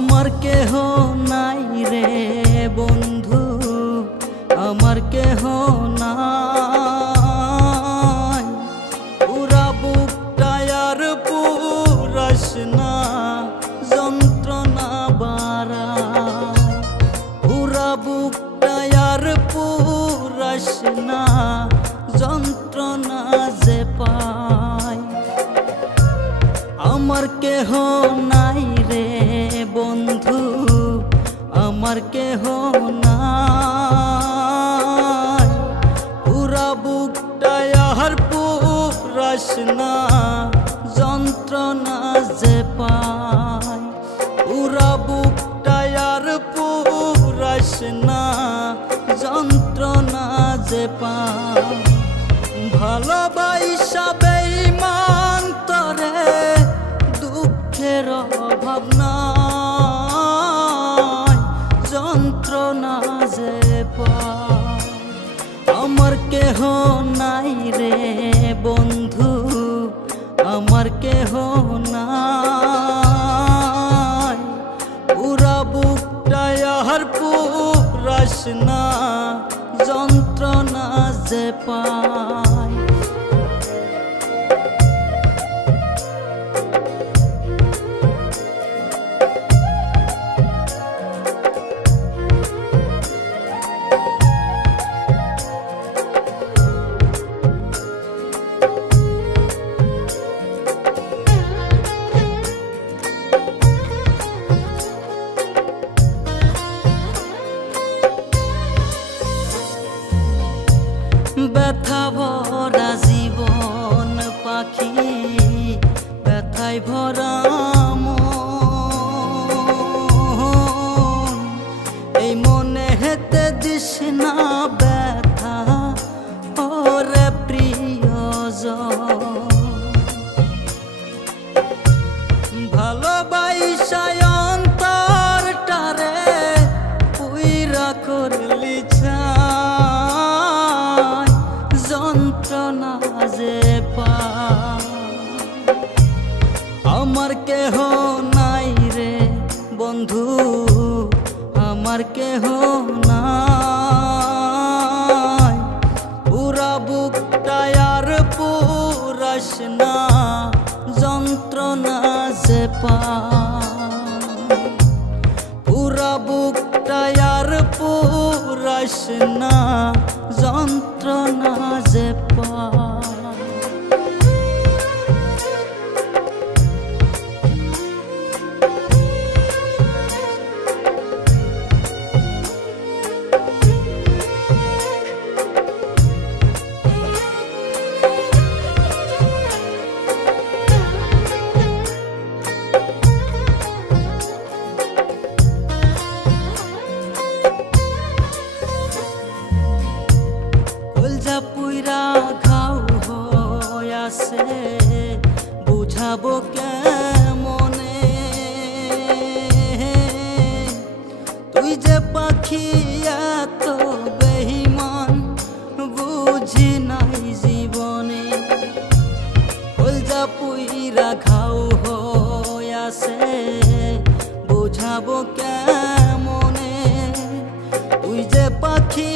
আমার কেহ নাই রে বন্ধু, আমার কেহ নাই। পুরা বুকটায় আর পুরাস না যন্ত্রণা বাড়ায়, পুরা বুকটায় আর পুরাস না যন্ত্রণা যে পায়। আমার কেহ নাই রে বন্ধু, আমার কেহ নাই। পুরা বুকটায় আর পুরাস না যন্ত্রণা যে পায়, পুরা বুকটায় আর পুরাস না যন্ত্রণা যে পায়। ভালোবাসা বেঈমান তরে দুঃখের অভাব নাই, যন্ত্রণা যে পায়। আমার কেহ নাই রে বন্ধু, আমার কেহ নাই। পুরা বুকটায় আর পুরাস না যন্ত্রণা যে পায়। ব্যথা ভরা জীবন পাখি, ব্যথায় ভরা মন। এই মনে হেতে দিস না ব্যথা ওরে প্রিয়জন। ভালোবাসায় অন্তরটারে পুইরা করলি ছাই, যন্ত্রণা যে পায়। আমার কেহ নাই রে বন্ধু, আমার কেহ নাই। পুরা বুকটায় আর পুরাস না যন্ত্রণা যে পায়, পুরা বুকটায় আর পুরাস না যন্ত্রণা যে পায়। পুইরা ঘাও হইয়াছে বুঝাবো কেমনে, তুই যে পাখি এত বেঈমান বুঝি নাই জীবনে। কলজা পুইরা ঘাও হইয়াছে বুঝাবো কেমনে, তুই যে পাখি